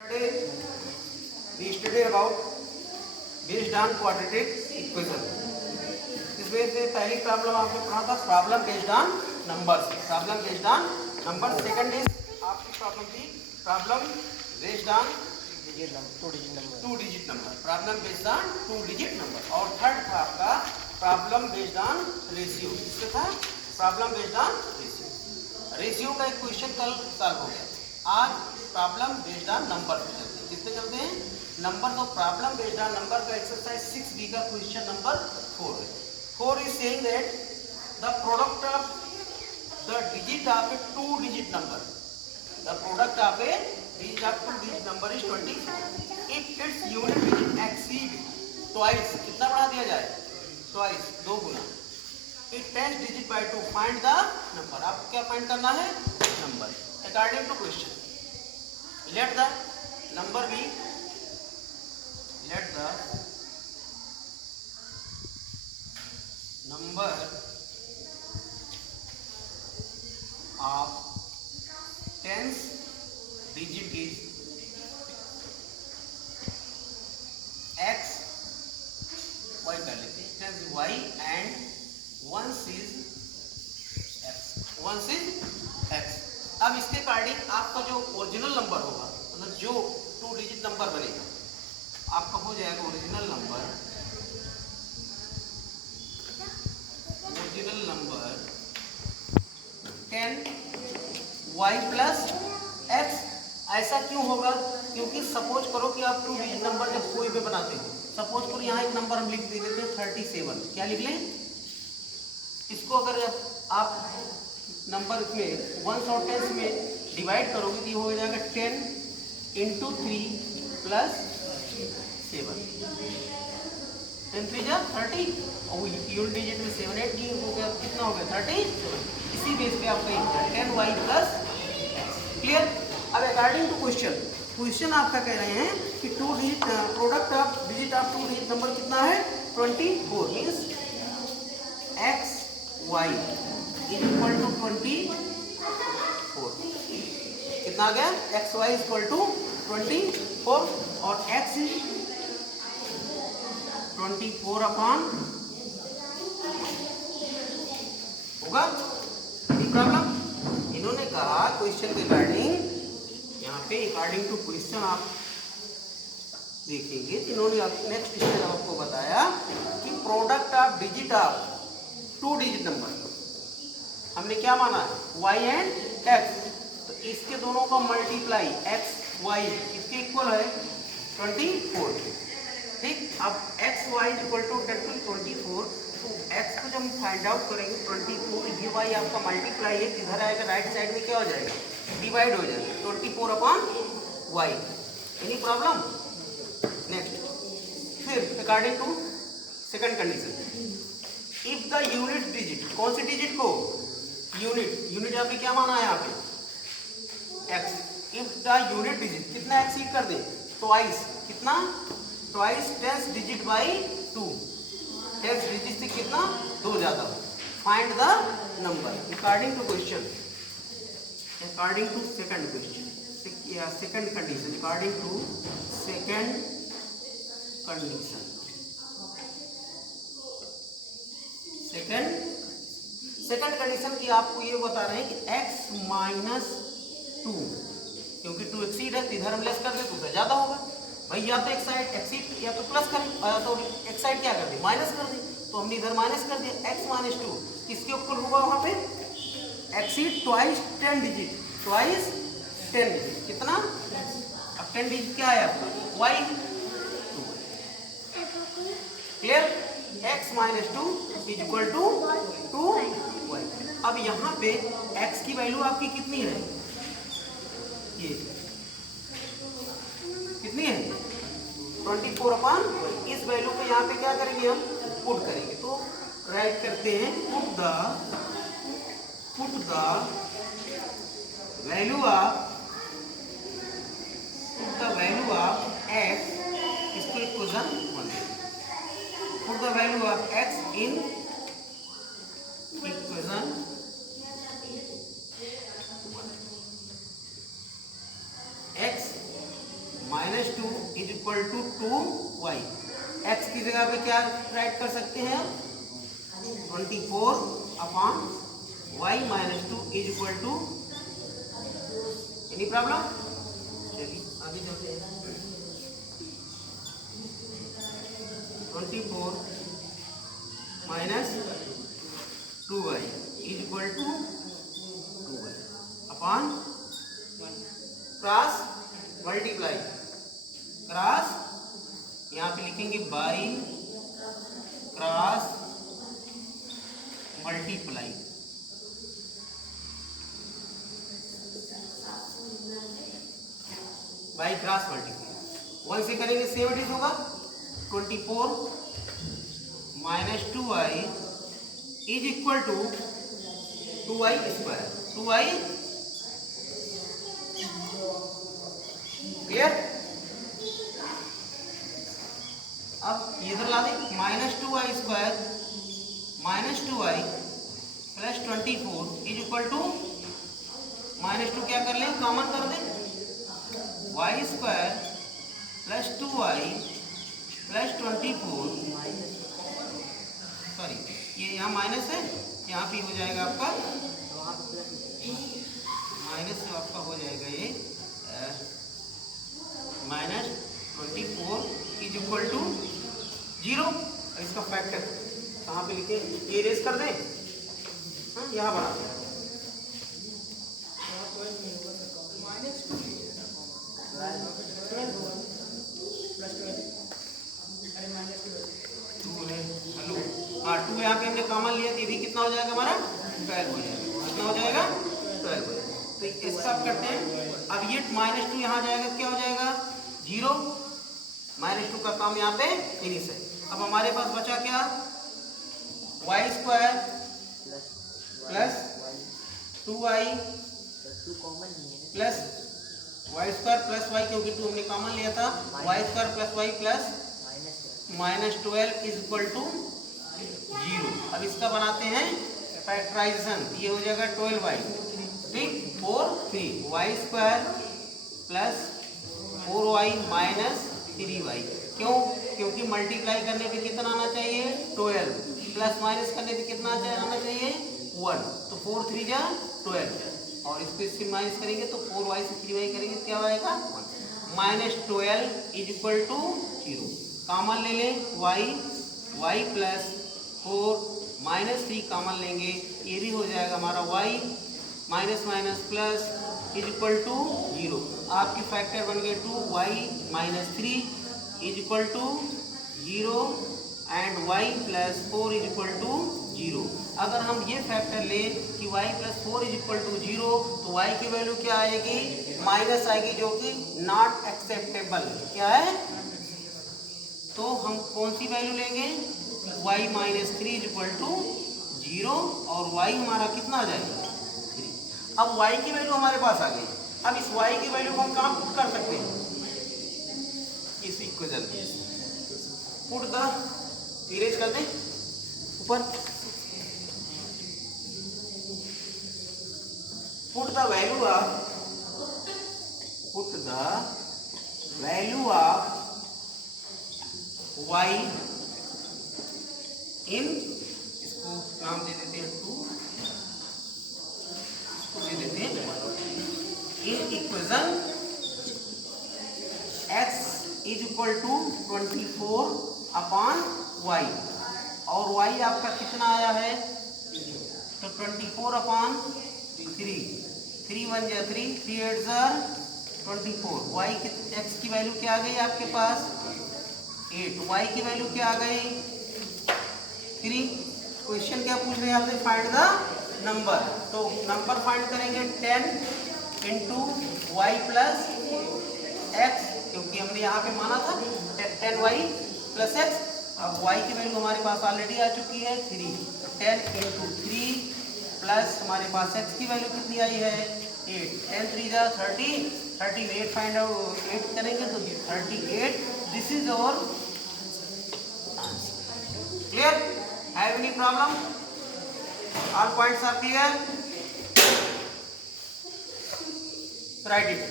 Today we study about based on quadratic equation. इसमें से पहली प्रॉब्लम आपने पढ़ा था problem based on numbers. Problem based on number. Second is आपकी प्रॉब्लम थी problem based on to digit number. Problem based on to digit number. और third था आपका प्रॉब्लम बेस्ड ऑन रेशियो. इसमें था problem based on ratio. Ratio का एक question कल सॉल्व हो गया. आज प्रॉब्लम बेस्ड ऑन नंबर पे चलते हैं. किसपे चलते हैं? नंबर. तो प्रॉब्लम बेस्ड ऑन नंबर का एक्सरसाइज 6B का क्वेश्चन नंबर 4 है. 4 is saying that the product of the digit of a two digit number, the product of a digit of two digit number is 24. If its unit digit exceed twice, कितना बढ़ा दिया जाए? Twice, दो गुना. It tens digit by 2. Find the number. आपको क्या find करना है? Number. According to question, let the number be, let the number of tens digit is x, y कर लेते हैं. tens y and ones is x. ones is x. अब इसके according आपका जो ओरिजिनल नंबर होगा, मतलब जो टू डिजिट नंबर बनेगा, आपका हो जाएगा original number 10y plus x. ऐसा क्यों होगा? क्योंकि सपोज करो कि आप टू डिजिट नंबर जब कोई भी बनाते हो, सपोज करो यहाँ एक नंबर हम लिख देते हैं 37. क्या लिख लें? इसको अगर आप नंबर में वंस और टेंस में डिवाइड करोगे तो ये हो जाएगा 10 इंटू 3 प्लस 7. 10 3 जा 30. और यूनिट डिजिट में 7 8 की हो गया, कितना हो गया 30. इसी बेस पे आप कहेंगे 10y प्लस. क्लियर? अब अकॉर्डिंग टू क्वेश्चन आपका कह रहे हैं कि two digit product of digit of two digit number कितना है? 24. Means x y is equal to 24. कितना आ गया? X y is equal to 24 और एक्स इज 24 अपॉन होगा. प्रॉब्लम इन्होंने कहा क्वेश्चन के अकॉर्डिंग, यहाँ पे अकॉर्डिंग टू क्वेश्चन आप देखेंगे. इन्होंने नेक्स्ट स्टेज आपको बताया कि product of digit of two digit number, हमने क्या माना है? y and x. तो इसके दोनों का मल्टीप्लाई x y इसके इक्वल है 24. ठीक. अब x y इक्वल टू 24. तो x को जब हम फाइंड आउट करेंगे 24, ये y आपका मल्टीप्लाई है, इधर आएगा राइट साइड में क्या हो जाएगा? डिवाइड हो जाएगा. 24 upon y. Any problem? Next फिर according to second condition, if the unit digit, कौन सी डिजिट को? यूनिट आपने क्या माना है यहाँ पे? x. If the unit digit कितना एक्सीड कर दे? ट्वाइस. कितना? Twice tens digit by 2. Tens digit से कितना? 2 ज्यादा. Find the number according to question. According to second question, second condition. According to second condition, second condition की आपको ये बता रहे हैं कि x माइनस 2, क्योंकि 2 एक्सीड है तो इधर हम लेस कर दे तो ज्यादा होगा. भाई या तो एक साइड एक्सीड या तो प्लस करें, या तो एक साइड क्या कर दी? माइनस कर दी. तो हमने इधर माइनस कर दिया. x माइनस 2 किसके ऊपर होगा? वहां पे exceed twice 10 digit. Twice 10 digit कितना? अब 10 डिजिट क्या है आपका? y 2. Clear? x minus 2 is equal to 2y. अब यहाँ पे x की वैल्यू आपकी कितनी है? ये कितनी है? 24 अपॉन. इस वैल्यू पे यहाँ पे क्या करेंगे? हम पुट करेंगे. तो राइट करते हैं put the value of x इसको equation 1. Put the value of x in equation 1. x -2 is equal to 2y। x की जगह पे क्या राइट कर सकते हैं? 24 upon y -2 is equal to, any problem? चलिए आगे चलते हैं। 24 minus 2y is equal to 2y upon cross multiply, cross यहाँ पे लिखेंगे by cross multiply, by cross multiply. 1 से करेंगे सेम इट इज होगा 24 minus 2y is equal to 2y square, 2y clear. अब इधर ला दें -2y square -2y plus 24 is equal to -2 क्या कर लें, कॉमन कर दें, y square plus 2y plus 24, sorry ये यहाँ माइनस है, यहाँ पे हो जाएगा आपका माइनस, आपका हो जाएगा ये -24 इज इक्वल टू 0। इसका फैक्टर कहाँ पे लिखे, ये रेस कर दें, हाँ यहाँ बना दें, हेलो हाँ 2 यहाँ पे हमने कॉमन लिया तो ये भी कितना हो जाएगा हमारा 12 हो जाएगा, कितना हो जाएगा 12 हो जाएगा। तो इसका आप करते हैं, अब ये -2 यहाँ जाएगा, क्या हो जाएगा 0, -2 का काम यहाँ पे फिनिश है। अब हमारे पास बचा क्या, y square plus 2y plus y square plus y, क्योंकि 2 हमने कॉमन लिया था, y square plus y plus -12 is equal to 0। अब इसका बनाते हैं फैक्टराइजेशन, ये हो जाएगा 12y, ठीक 4 3 y square plus 4y minus 3y, क्यों, क्योंकि मल्टीप्लाई करने पे कितना आना चाहिए 12, प्लस माइनस करने पे कितना आना चाहिए 1, तो 4 3 जा 12, और इसको इससे माइनस करेंगे तो 4y से 3y करेंगे क्या आएगा 1, -12 इज इक्वल टू 0। कॉमन ले लें y प्लस 4 -3 कॉमन लेंगे, ये भी हो जाएगा हमारा y minus minus plus is equal to 0। आपकी फैक्टर बन गए 2y - 3 is equal to 0 and y plus 4 is equal to 0। अगर हम ये फैक्टर लें कि y plus 4 is equal to 0, तो y की वैल्यू क्या आएगी, माइनस आएगी, जो कि नॉट एक्सेप्टेबल, क्या है, तो हम कौन सी वैल्यू लेंगे, y - 3 इज इक्वल टू 0, और y हमारा कितना आ जाएगा 3। अब y की वैल्यू हमारे पास आ गई, अब इस y की वैल्यू को हम कहाँ पुट कर सकते हैं, इस इक्वेशन में पुट द, इरेज कर दें ऊपर, put the value of y इन, इसको नाम दे देते हैं 2, इसको दे देते हैं in equation x is equal to 24 upon y, और y आपका कितना आया है, तो 24 अपॉन 3, 3 1 जा 3, 3 8 जा 24, y की x की वैल्यू क्या आ गई आपके पास 8, y की वैल्यू क्या आ गई 3। क्वेश्चन क्या पूछ रहे हैं आपसे, फाइंड द नंबर, तो नंबर फाइंड करेंगे 10 इंटू y प्लस x, क्योंकि हमने यहाँ पे माना था 10y प्लस x। अब y की वैल्यू हमारे पास ऑलरेडी आ चुकी है 3, तो 10 इंटू 3 प्लस हमारे पास x की वैल्यू कितनी आई है 8, 10 3 जा 30, 30 में 8 फाइंड आउट 8 करेंगे तो 38, this is our clear. Have any problem, all points are clear, write it.